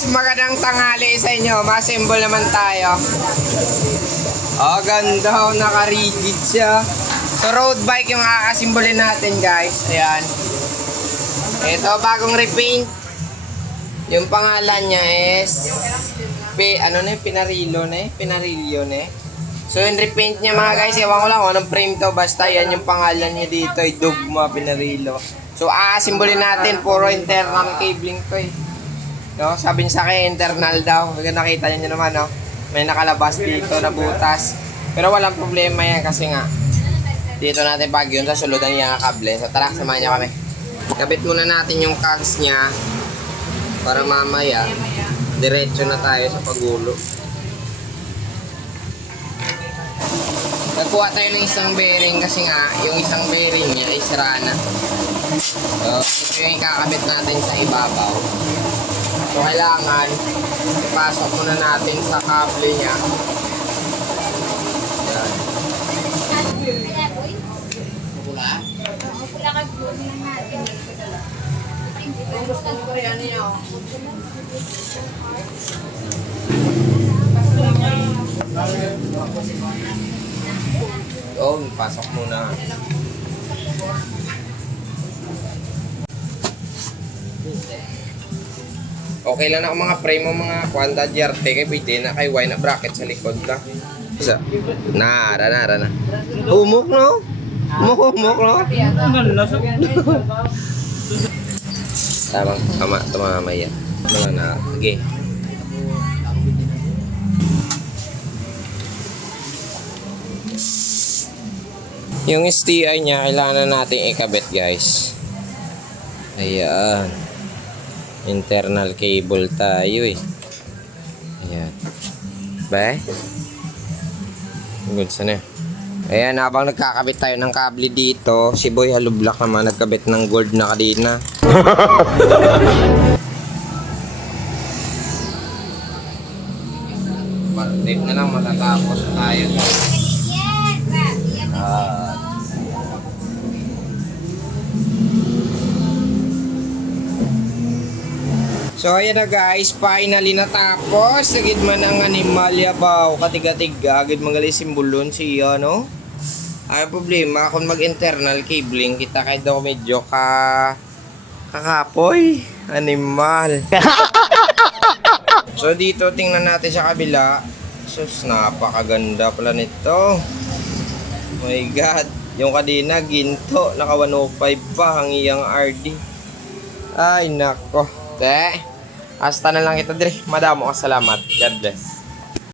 guys, magandang tanghali sa inyo. Masembol naman tayo. Oh, ganda. Naka-rigid siya. So, road bike yung akasimbolin natin, guys. Ayan. Ito, bagong repaint. Yung pangalan niya is Pinarillo na. So, yung repaint niya mga guys, ewan ko lang anong frame to. Basta yan yung pangalan niya dito, Dogma Pinarillo. So, akasimbolin natin. Puro internal cabling to eh. No, sabi niya sa akin, internal daw. Nakita niyo naman, no? May nakalabas dito na butas. Pero walang problema yan kasi nga dito natin pag yun sa suludan niya ang kable. So tara, samahan niyo kami. Kabit muna natin yung cogs niya para mamaya diretso na tayo sa pagulo. Nagkuha tayo ng isang bearing kasi nga yung isang bearing niya ay sira na. So ito yung kakabit natin sa ibabaw. So, kailangan ipasok muna natin sa kable niya. Yan. Pula? Pula ka po natin. Gusto ko yan niyo. Oh, pasok muna. Okay lang ako mga frame mo mga kwanta diarte kay pwede na kay wine na bracket sa likod na. Isa. Nara na. Humok no? Humok no? Tama tumamaya. Mga na. Okay. Yung STI niya kailangan natin ikabit guys. Ayan. Internal cable tayo eh. Ayan. Ba? Good sana. Ayan, habang nagkakabit tayo ng kable dito, si Boy Halublock naman nagkabit ng gold na kadena. Tape na lang matatapos tayo. So ayan na guys, finally natapos. Sagid man ang animalya ba o katiga-tiga, agad magaling simbulon siya, no? Ay problema kung mag-internal cabling kita kay daw medyo kakapoy animal. So dito tingnan natin sa kabila. Sus, napakaganda pala nito. Oh my god, yung kadena ginto, naka 105 pa ang iyang RD. Ay nako. Hasta na lang kita dire. Madamo ka salamat. God bless.